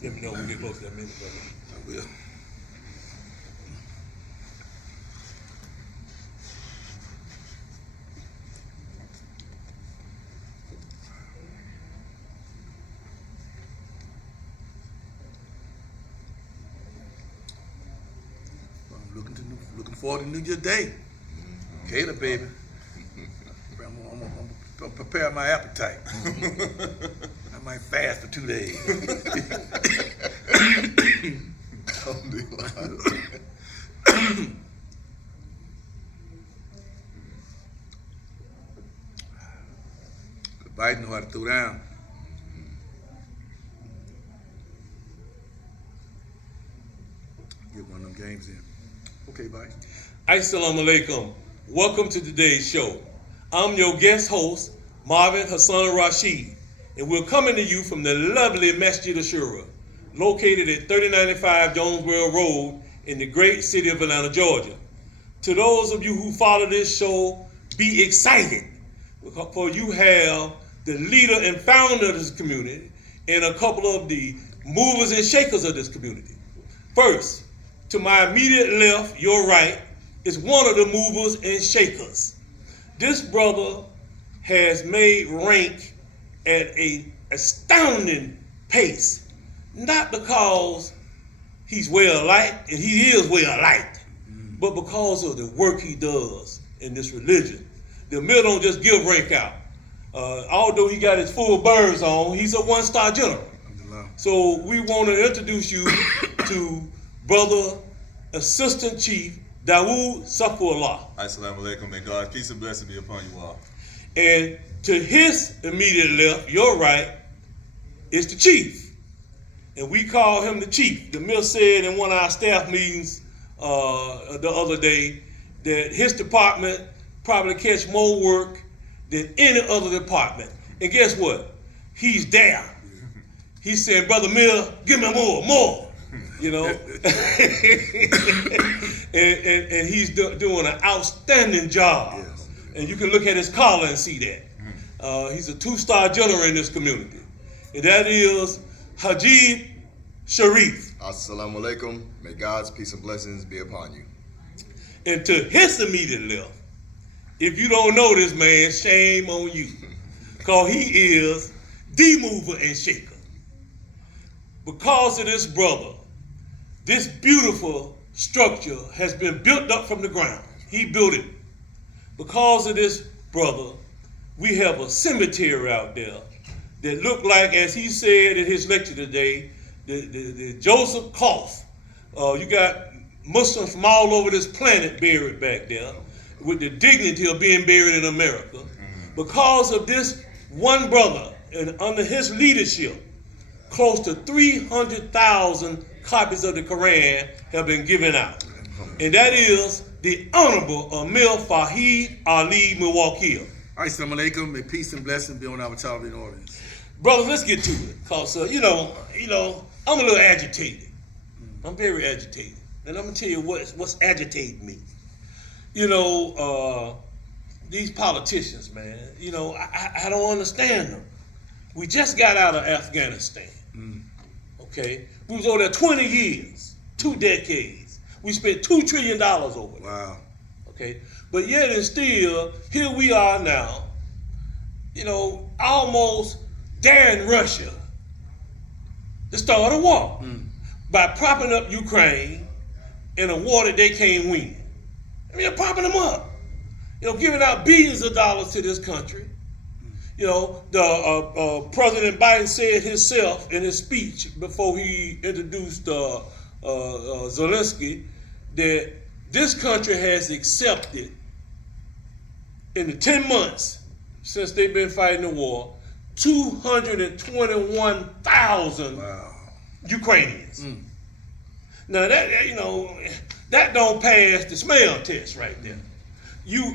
Let me know when we get close to that minute, brother. I will. I'm looking forward to New Year Day. Caleb, baby. I'm prepare my appetite. I might fast for 2 days. Biden know how to throw down. Get one of them games in. Okay, bye. Assalamu alaikum. Welcome to today's show. I'm your guest host, Marvin Hassan Rashid, and we're coming to you from the lovely Masjid Ashura, located at 3095 Jonesboro Road in the great city of Atlanta, Georgia. To those of you who follow this show, be excited, for you have the leader and founder of this community and a couple of the movers and shakers of this community. First, to my immediate left, your right, is one of the movers and shakers. This brother has made rank at an astounding pace, not because he's well liked, and he is well liked, but because of the work he does in this religion. The mill don't just give rank out. Although he got his full birds on, he's a one-star general. So we want to introduce you to Brother Assistant Chief Dawood Safullah. Assalamu alaikum. May God's peace and blessing be upon you all. And to his immediate left, your right, is the chief. And we call him the chief. The mill said in one of our staff meetings the other day that his department probably catch more work than any other department. And guess what? He's there. He's saying, Brother Mill, give me more. You know, and he's doing an outstanding job. Yes. And you can look at his collar and see that. He's a 2-star general in this community. And that is Hajib Sharif. Assalamu alaikum. May God's peace and blessings be upon you. And to his immediate left, if you don't know this man, shame on you. Because he is the mover and shaker. Because of this brother, this beautiful structure has been built up from the ground. He built it. Because of this brother, we have a cemetery out there that look like, as he said in his lecture today, the Joseph Koff. You got Muslims from all over this planet buried back there with the dignity of being buried in America. Because of this one brother, and under his leadership, close to 300,000 copies of the Quran have been given out. And that is the Honorable Amir Fahid Ali Milwaukee. Assalamu alaikum. May peace and blessing be on our television audience. Brothers, let's get to it. Cause you know, I'm a little agitated. I'm very agitated. And I'm gonna tell you what's agitating me. You know, these politicians, man, you know, I don't understand them. We just got out of Afghanistan. Okay? We was over there 20 years, 2 decades. We spent $2 trillion over there. Wow. Okay? But yet and still, here we are now, you know, almost daring Russia to start a war by propping up Ukraine in a war that they can't win. I mean, they're propping them up. You know, giving out billions of dollars to this country. You know, the President Biden said himself in his speech before he introduced Zelensky that this country has accepted in the 10 months since they've been fighting the war, 221,000 Ukrainians. Now that, you know, that don't pass the smell test right there. You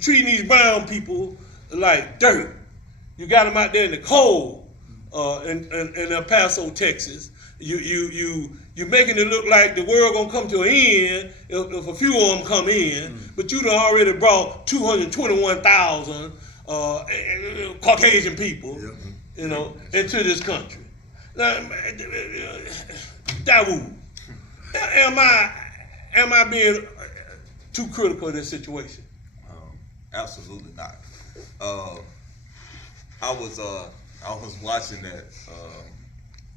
treating these brown people like dirt. You got them out there in the cold, in El Paso, Texas. You making it look like the world gonna come to an end if a few of them come in, but you done already brought 221,000 Caucasian people, you know, into this country. Dawood, am I being too critical of this situation? Absolutely not. I was watching that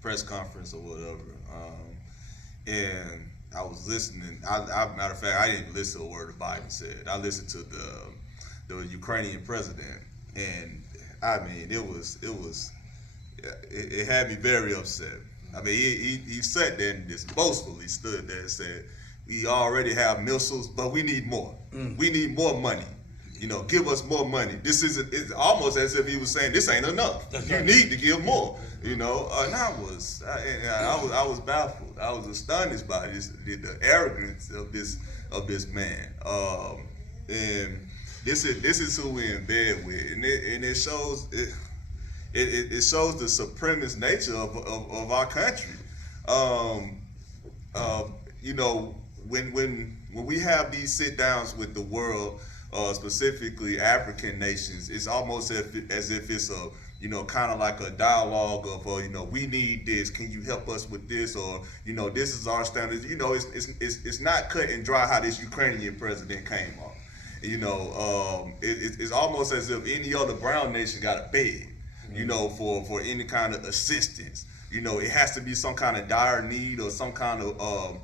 press conference or whatever, and I was listening. Matter of fact, I didn't listen to a word Biden said. I listened to the Ukrainian president, and I mean, it had me very upset. I mean, he sat there and just boastfully stood there and said, "We already have missiles, but we need more. We need more money. You know, give us more money." It's almost as if he was saying, "This ain't enough. You need to give more." You know, and I was baffled. I was astonished by the arrogance of this man. And this is who we're in bed with, and it shows it shows the supremacist nature of our country. You know, when we have these sit downs with the world, specifically African nations, it's almost as if it's a, you know, kind of like a dialogue of, you know, we need this. Can you help us with this? Or, you know, this is our standards. You know, it's not cut and dry how this Ukrainian president came off. You know, it's almost as if any other brown nation got a beg, you know, for any kind of assistance. You know, it has to be some kind of dire need or some kind of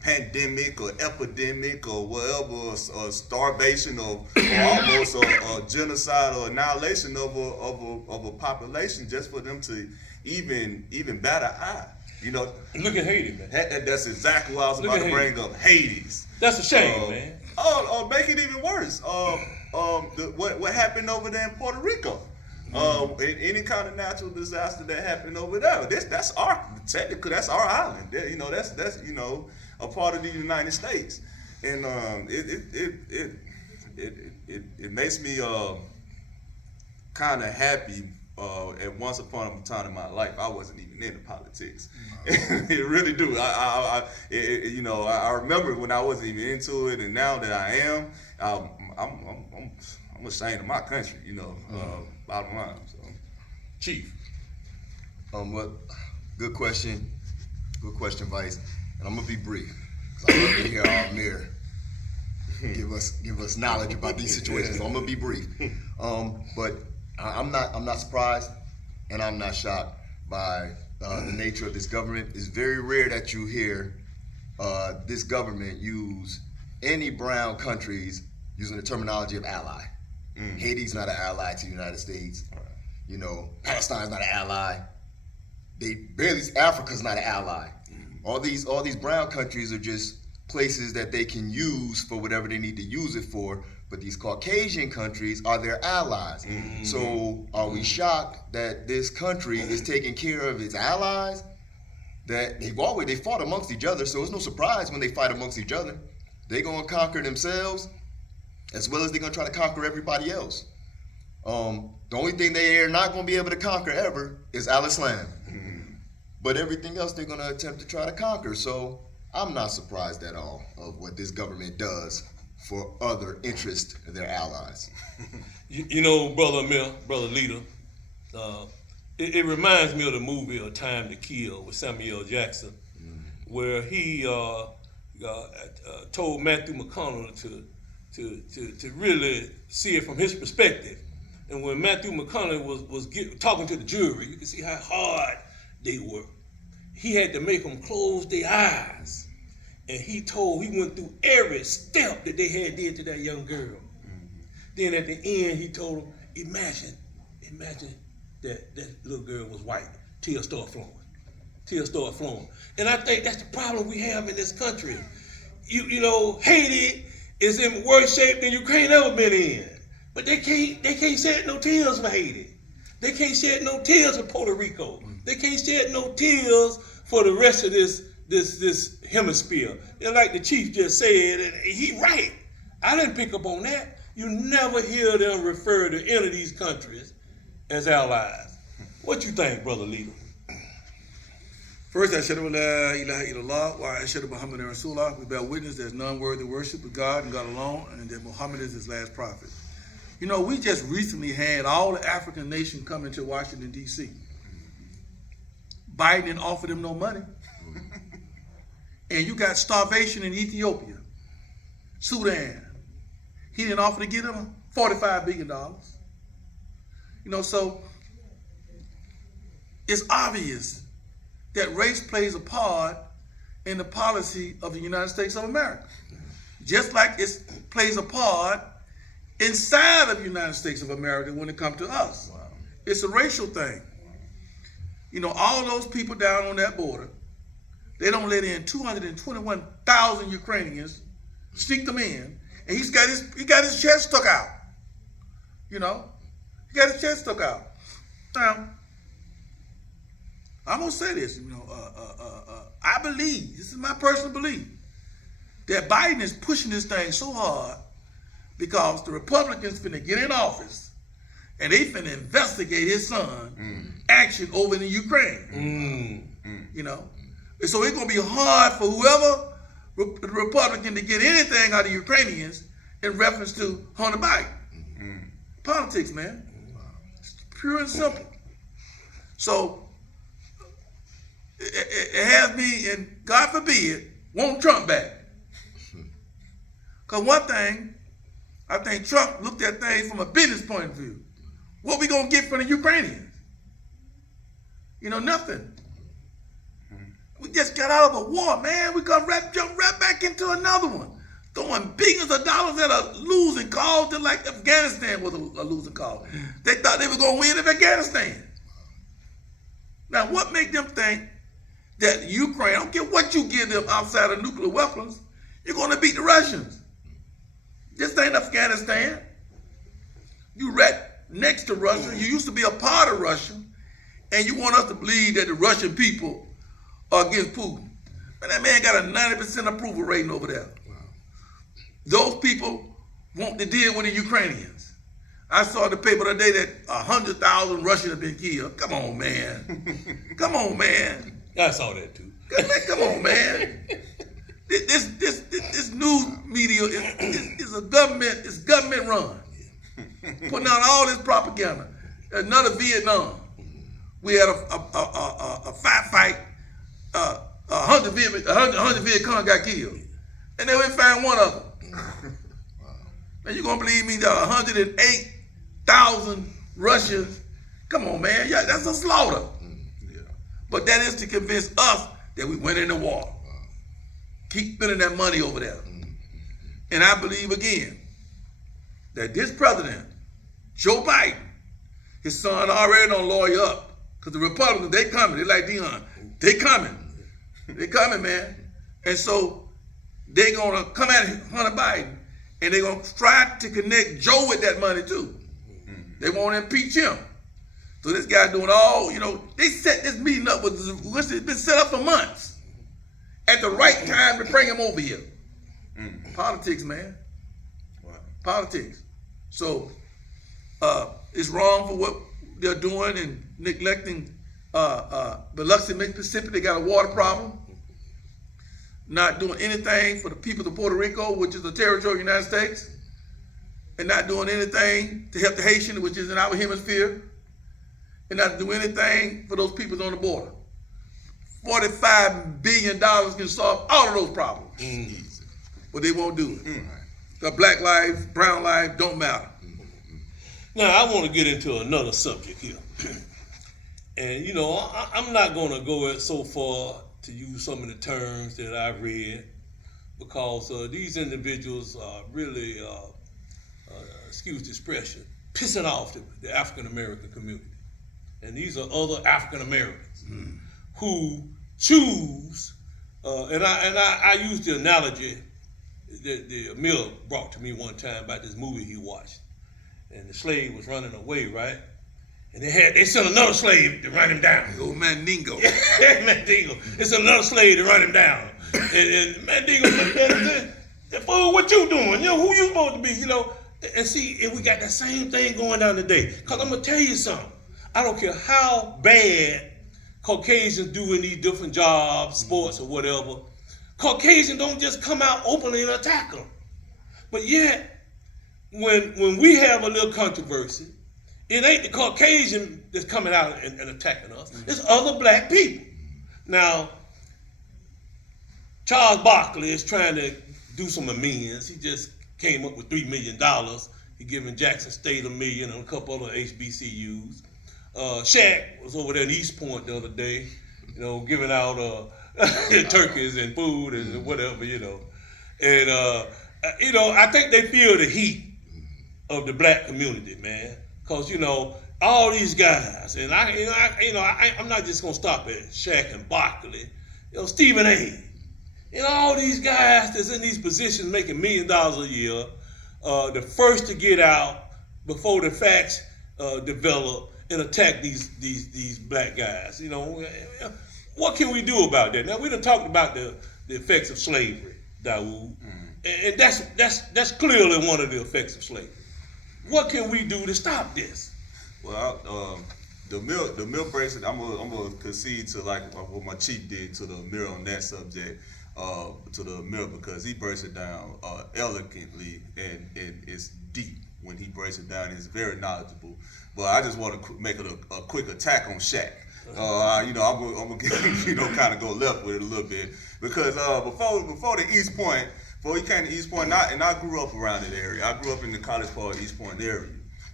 pandemic or epidemic or whatever, or starvation or almost a genocide or annihilation of a population just for them to even bat an eye. You know, look at Haiti, man. That's exactly what I was about to bring up. Hades. That's a shame, man. Make it even worse. What happened over there in Puerto Rico? Any kind of natural disaster that happened over there. That's our island. You know, that's you know, a part of the United States, and it makes me kind of happy. At once upon a time in my life, I wasn't even into politics. It really do. You know, I remember when I wasn't even into it, and now that I am, I'm ashamed of my country. You know, bottom line. So, Chief. Well, good question, Vice. And I'm gonna be brief, because I love to hear our mayor give us knowledge about these situations. So I'm gonna be brief. But I'm not surprised, and I'm not shocked by the nature of this government. It's very rare that you hear this government use any brown countries using the terminology of ally. Haiti's not an ally to the United States. You know, Palestine's not an ally. Africa's not an ally. All these brown countries are just places that they can use for whatever they need to use it for. But these Caucasian countries are their allies. So are we shocked that this country is taking care of its allies? That they fought amongst each other, so it's no surprise when they fight amongst each other. They're gonna conquer themselves as well as they're gonna try to conquer everybody else. The only thing they are not gonna be able to conquer ever is Al-Islam. But everything else they're gonna attempt to try to conquer. So I'm not surprised at all of what this government does for other interests of their allies. You know, Brother Leader, it reminds me of the movie A Time to Kill with Samuel Jackson, where he told Matthew McConaughey to really see it from his perspective. And when Matthew McConaughey was talking to the jury, you can see how hard they were. He had to make them close their eyes. And he went through every step that they had did to that young girl. Then at the end, he told them, imagine that little girl was white. Tears start flowing. And I think that's the problem we have in this country. You know, Haiti is in worse shape than Ukraine ever been in. But they can't shed no tears for Haiti. They can't shed no tears for Puerto Rico. They can't shed no tears for the rest of this hemisphere. And like the chief just said, and he right. I didn't pick up on that. You never hear them refer to any of these countries as allies. What you think, Brother Leader? First, Ashhadu an la ilaha illallah wa ashhadu Muhammadan Rasulullah. We bear witness there's none worthy of worship but God and God alone, and that Muhammad is his last prophet. You know, we just recently had all the African nations come into Washington, D.C. Biden didn't offer them no money. And you got starvation in Ethiopia, Sudan. He didn't offer to give them $45 billion. You know, so it's obvious that race plays a part in the policy of the United States of America. Just like it plays a part inside of the United States of America when it comes to us. Wow. It's a racial thing. You know, all those people down on that border, they don't let in 221,000 Ukrainians, sneak them in, and he got his chest stuck out. You know, he got his chest stuck out. Now, I'm gonna say this. You know, I believe, this is my personal belief, that Biden is pushing this thing so hard because the Republicans finna get in office and they finna investigate his son action over in Ukraine. You know, and so it's gonna be hard for whoever Republican to get anything out of Ukrainians in reference to Hunter Biden. Politics, man. It's pure and simple. So it has me, and God forbid, want Trump back. Because one thing, I think Trump looked at things from a business point of view. What we gonna get from the Ukrainians? You know, nothing. We just got out of a war, man. We gonna jump right back into another one. Throwing billions of dollars at a losing cause, just like Afghanistan was a losing cause. They thought they were gonna win Afghanistan. Now, what made them think that Ukraine, I don't care what you give them outside of nuclear weapons, you're gonna beat the Russians? This ain't Afghanistan. You right next to Russia. You used to be a part of Russia, and you want us to believe that the Russian people are against Putin. And that man got a 90% approval rating over there. Wow. Those people want to deal with the Ukrainians. I saw in the paper today that 100,000 Russians have been killed. Come on, man. Come on, man. I saw that too. Come on, man. This news media is a government. It's government run, putting out all this propaganda. Another Vietnam, we had a fight. 100 Viet Cong got killed, and they went find one of them. And you gonna believe me that 108,000 Russians? Come on, man. Yeah, that's a slaughter. But that is to convince us that we went into war. Keep spending that money over there. And I believe again that this president, Joe Biden, his son already done lawyer up. Because the Republicans, they coming. They like Dion. They coming. They coming, man. And so they gonna come at Hunter Biden and they gonna try to connect Joe with that money too. They want to impeach him. So this guy doing all, you know, they set this meeting up with, it's been set up for months. At the right time to bring him over here. Politics, man. Wow. Politics. So it's wrong for what they're doing and neglecting Biloxi, Mississippi. They got a water problem. Not doing anything for the people of Puerto Rico, which is a territory of the United States. And not doing anything to help the Haitians, which is in our hemisphere. And not doing anything for those people on the border. $45 billion can solve all of those problems. But they won't do it. The black lives, brown lives don't matter. Now, I want to get into another subject here. And, you know, I'm not going to go so far to use some of the terms that I've read because these individuals are really, excuse the expression, pissing off the African-American community. And these are other African-Americans who choose, and I use the analogy that Emil brought to me one time about this movie he watched. And the slave was running away, right? And they sent another slave to run him down. Old Mandingo. Mandingo. They sent another slave to run him down. And Mandingo looked at him and said, "Fool, what you doing? You know, who you supposed to be?" You know, and see, and we got that same thing going down today. Because I'm going to tell you something. I don't care how bad Caucasians do in these different jobs, sports or whatever. Caucasians don't just come out openly and attack them. But yet, when we have a little controversy, it ain't the Caucasian that's coming out and attacking us. It's other black people. Now, Charles Barkley is trying to do some amends. He just came up with $3 million. He giving Jackson State $1 million and a couple other HBCUs. Shaq was over there in East Point the other day, giving out turkeys and food and whatever, And I think they feel the heat of the black community, man. Cause all these guys, and I'm not just gonna stop at Shaq and Barkley, Stephen A. All these guys that's in these positions making $1 million a year, the first to get out before the facts develop and attack these black guys. What can we do about that? Now we done talked about the effects of slavery, Dawood, and that's clearly one of the effects of slavery. What can we do to stop this? Well, the mill bracelet, I'm gonna concede to like what my chief did to the mill on that subject, to the mill, because he breaks it down elegantly and it's deep when he breaks it down. It's very knowledgeable. But I just want to make it a quick attack on Shaq. I'm gonna kind of go left with it a little bit, because before the East Point, before he came to East Point, and I grew up around that area. I grew up in the College Park, East Point area.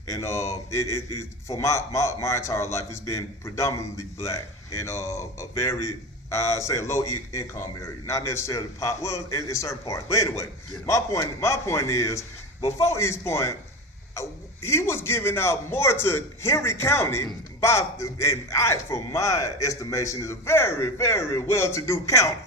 And it for my entire life, it's been predominantly black in a very, I say, a low income area, not necessarily in certain parts. But anyway, my point is, before East Point, he was giving out more to Henry County from my estimation, is a very, very well-to-do county,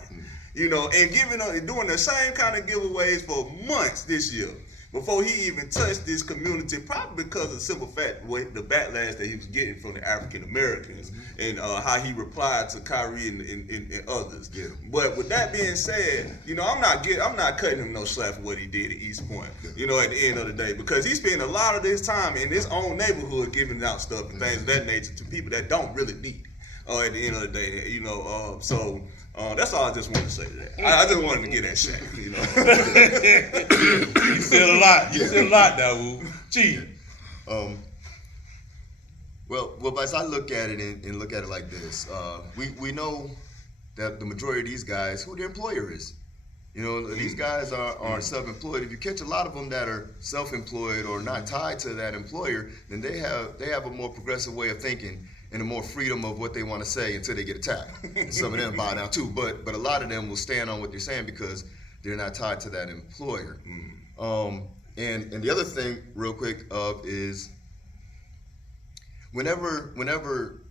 and doing the same kind of giveaways for months this year, before he even touched this community, probably because of the simple fact the backlash that he was getting from the African Americans, and how he replied to Kyrie and others. Yeah. But with that being said, I'm not cutting him no slack for what he did at East Point. At the end of the day, because he spent a lot of this time in his own neighborhood giving out stuff and things of that nature to people that don't really need it. At the end of the day, so. That's all I just wanted to say to that. I just wanted to get that shot, You said a lot. You said a lot, Dawood. Chief. Well, as I look at it and look at it like this, we know that the majority of these guys, who their employer is. These guys are self-employed. If you catch a lot of them that are self-employed or not tied to that employer, then they have a more progressive way of thinking and a more freedom of what they want to say until they get attacked. Some of them bow down too, but a lot of them will stand on what they're saying because they're not tied to that employer. And the other thing, real quick, is whenever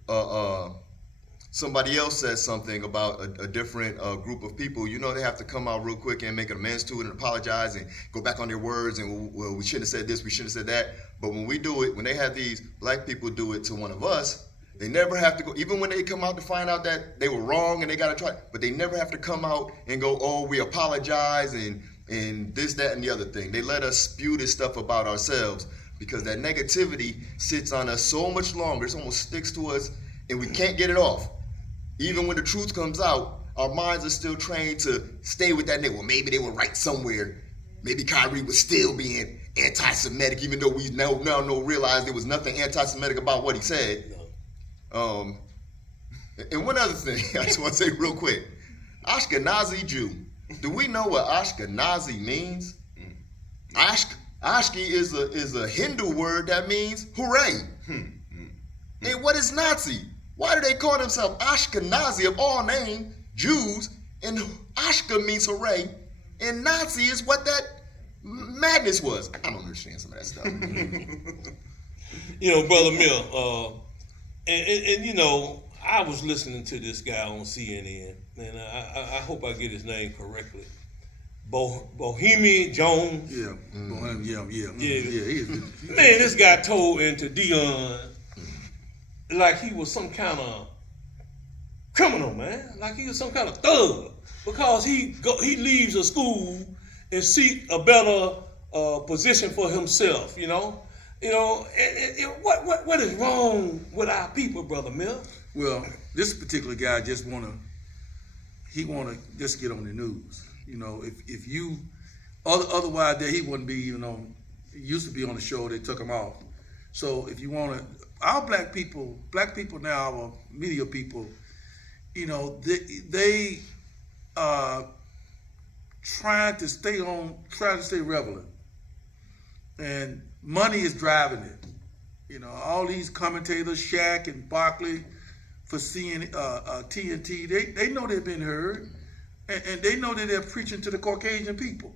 somebody else says something about a different group of people, they have to come out real quick and make an amends to it and apologize and go back on their words and, well, we shouldn't have said this, we shouldn't have said that. But when we do it, when they have these black people do it to one of us, they never have to go, even when they come out to find out that they were wrong and they got to try, but they never have to come out and go, oh, we apologize and this, that, and the other thing. They let us spew this stuff about ourselves because that negativity sits on us so much longer. It almost sticks to us and we can't get it off. Even when the truth comes out, our minds are still trained to stay with that nigga. Well, maybe they were right somewhere. Maybe Kyrie was still being anti-Semitic, even though we now realize there was nothing anti-Semitic about what he said. And one other thing I just want to say real quick. Ashkenazi Jew. Do we know what Ashkenazi means? Ashki is a Hindu word that means hooray. And what is Nazi? Why do they call themselves Ashkenazi of all names, Jews, and Ashka means hooray, and Nazi is what that madness was? I don't understand some of that stuff. Brother Mill, and I was listening to this guy on CNN, and I hope I get his name correctly. Bohemian Jones. Yeah. Yeah. Man, this guy told into Dion like he was some kind of criminal, man. Like he was some kind of thug, because he leaves a school and seek a better position for himself. What is wrong with our people, Brother Mill? Well, this particular guy just wanna just get on the news. If you otherwise he wouldn't be even on. He used to be on the show. They took him off. So if you wanna, our black people now, our media people, you know, they trying to stay relevant, and money is driving it. You know, all these commentators, Shaq and Barkley, for TNT, they know they've been heard, and they know that they're preaching to the Caucasian people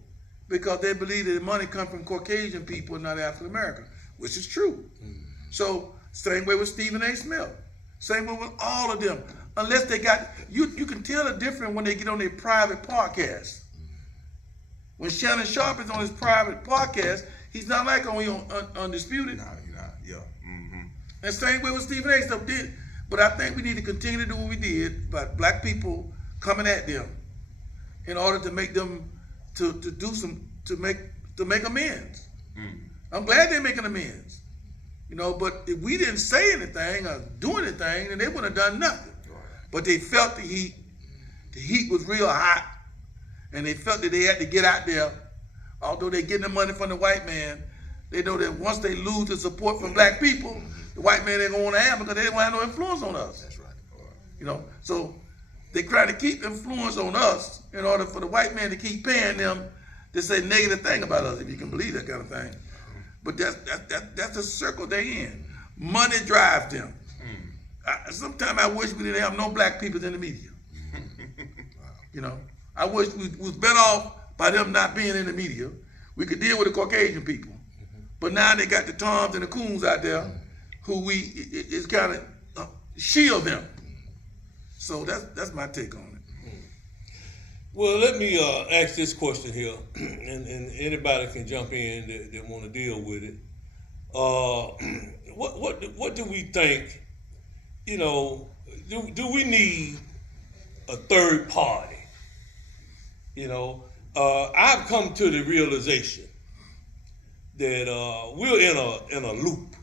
because they believe that the money comes from Caucasian people and not African American, which is true. So same way with Stephen A. Smith, same way with all of them. Unless they got you can tell the difference when they get on their private podcast. When Shannon Sharp is on his private podcast, he's not like on Undisputed. Nah, you're not. Yeah. Mm-hmm. And same way with Stephen A. stuff did. But I think we need to continue to do what we did about black people coming at them in order to make them to make amends. I'm glad they're making amends. You know, but if we didn't say anything or do anything, then they wouldn't have done nothing. But they felt the heat. The heat was real hot. And they felt that they had to get out there. Although they're getting the money from the white man, they know that once they lose the support from black people, the white man ain't gonna want to have because they don't have no influence on us. That's right. You know, so they try to keep influence on us in order for the white man to keep paying them to say negative thing about us, if you can believe that kind of thing. But that's the circle they in. Money drives them. Sometimes I wish we didn't have no black people in the media. You know, I wish we was better off by them not being in the media. We could deal with the Caucasian people. But now they got the Toms and the Coons out there who is kind of shield them. So that's my take on it. Well, let me ask this question here, and anybody can jump in that want to deal with it. What do we think? You know, do we need a third party? You know, I've come to the realization that we're in a loop.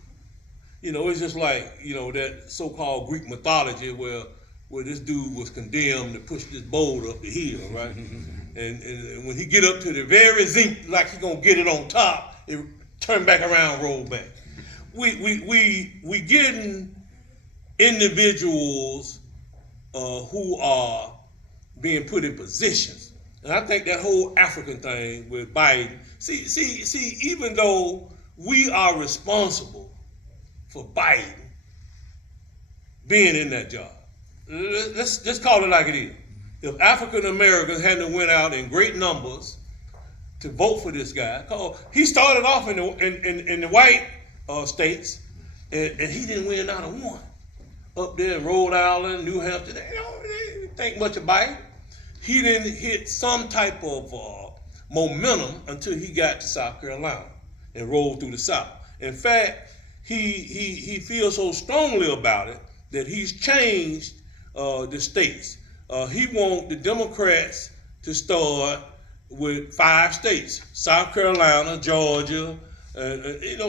You know, it's just like, you know, that so-called Greek mythology where this dude was condemned to push this boulder up the hill, right? and when he get up to the very zinc, like he gonna get it on top, it turn back around, roll back. We getting individuals who are being put in positions. And I think that whole African thing with Biden, see, even though we are responsible for Biden being in that job, let's just call it like it is. If African Americans hadn't went out in great numbers to vote for this guy, he started off in the white states, and he didn't win not a one. Up there in Rhode Island, New Hampshire, they didn't think much about it. He didn't hit some type of momentum until he got to South Carolina and rolled through the South. In fact, he feels so strongly about it that he's changed the states. He wants the Democrats to start with 5 states: South Carolina, Georgia,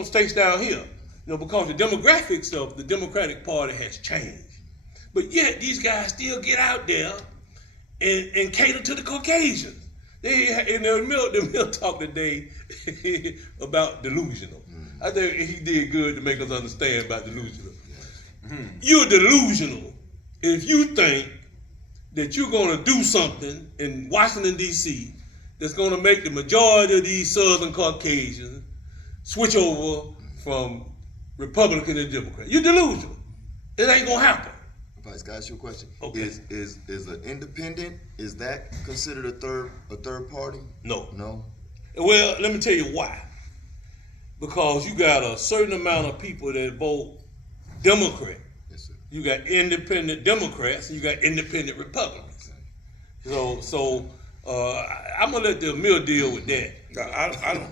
states down here. You know, because the demographics of the Democratic Party has changed. But yet these guys still get out there and cater to the Caucasians. They in the mill talk today about delusional. I think he did good to make us understand about delusional. You're delusional if you think that you're gonna do something in Washington, D.C. that's gonna make the majority of these Southern Caucasians switch over from Republican to Democrat. You're delusional. It ain't gonna happen. Vice, can I ask you a question? Okay. Is an independent, is that considered a third party? No. No. Well, let me tell you why. Because you got a certain amount of people that vote Democrat. Yes, sir. You got independent Democrats and you got independent Republicans. So I'm gonna let the mill deal with that.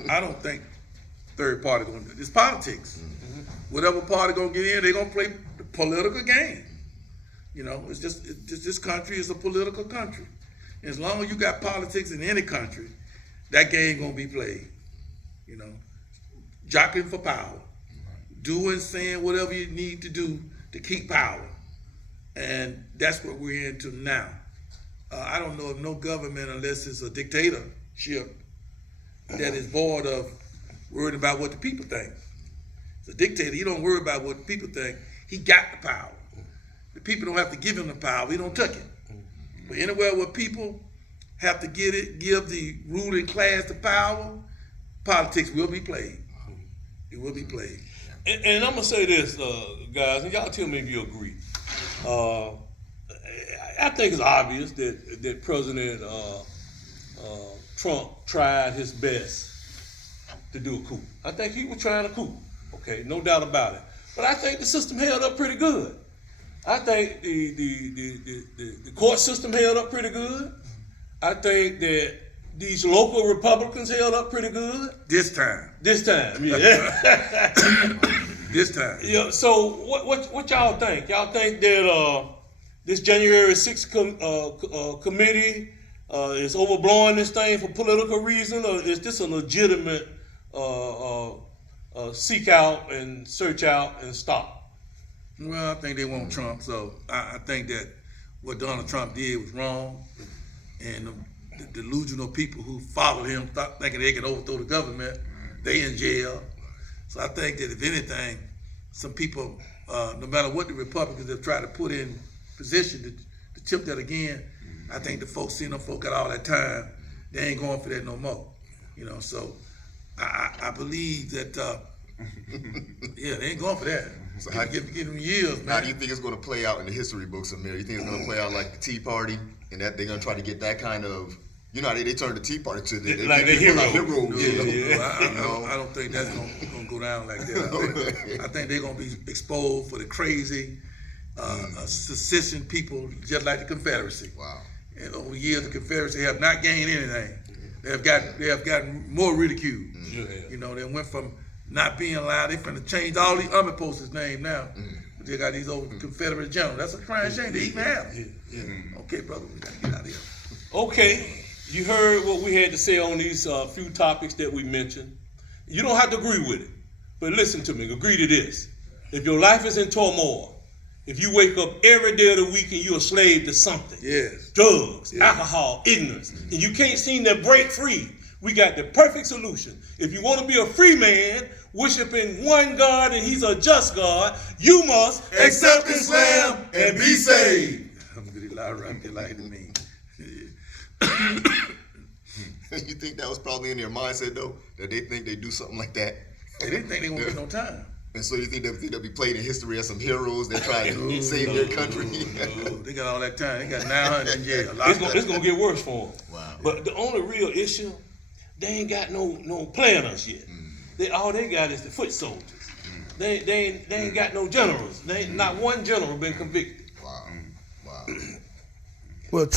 I don't think third party gonna do it. It's politics. Whatever party gonna get in, they're gonna play the political game. You know, it's just this country is a political country. And as long as you got politics in any country, that game gonna be played. You know, jockeying for power, doing, saying whatever you need to do to keep power, and that's what we're into now. I don't know of no government unless it's a dictatorship that is bored of worried about what the people think. It's a dictator. He don't worry about what the people think. He got the power. the people don't have to give him the power. We don't take it. But anywhere where people have to give the ruling class the power, politics will be played. It will be played. And I'm gonna say this, guys, and y'all tell me if you agree. I think it's obvious that President Trump tried his best to do a coup. I think he was trying a coup. Okay, no doubt about it. But I think the system held up pretty good. I think the court system held up pretty good. I think that these local Republicans held up pretty good. This time. This time, yeah. This time. Yeah. So what y'all think? Y'all think that this January 6th committee is overblowing this thing for political reason, or is this a legitimate seek out and search out and stop? Well, I think they want Trump, so I think that what Donald Trump did was wrong, and the delusional people who followed him thought thinking they could overthrow the government, they in jail. So I think that if anything, some people, no matter what the Republicans have tried to put in position to attempt that again, I think the folks, seeing them folk got all that time, they ain't going for that no more. You know, so I believe that, yeah, they ain't going for that. So give them years, man. How do you think it's going to play out in the history books, Amir? You think it's going to play out like the Tea Party, and that they're going to try to get that kind of, you know, they turned the Tea Party to they Like the people hero. heroes, you know? I don't think that's gonna go down like that. I think they're gonna be exposed for the crazy, secession people, just like the Confederacy. Wow. And over the years, the Confederacy have not gained anything. They have gotten more ridicule. You know, they went from not being allowed. They finna change all these army posters' name now. But they got these old Confederate generals. That's a crying shame. They even have them. Okay, brother, we gotta get out of here. Okay, you heard what we had to say on these few topics that we mentioned. You don't have to agree with it, but listen to me. Agree to this. If your life is in turmoil, if you wake up every day of the week and you're a slave to something, Yes. drugs, alcohol, ignorance, and you can't seem to break free, we got the perfect solution. If you want to be a free man, worshiping one God and he's a just God, you must accept Islam and be saved. Alhamdulillah, rabbil alamin. You think that was probably in their mindset, though? That they think they do something like that? They didn't think they won't get no time. And so you think they'll be played in history as some heroes that try to save their country? They got all that time. They got 900 in jail. It's gonna get worse for them. Wow. But the only real issue, they ain't got no plan us yet. All they got is the foot soldiers. They ain't got no generals. Not one general been convicted. Wow. Wow. Well, Trump.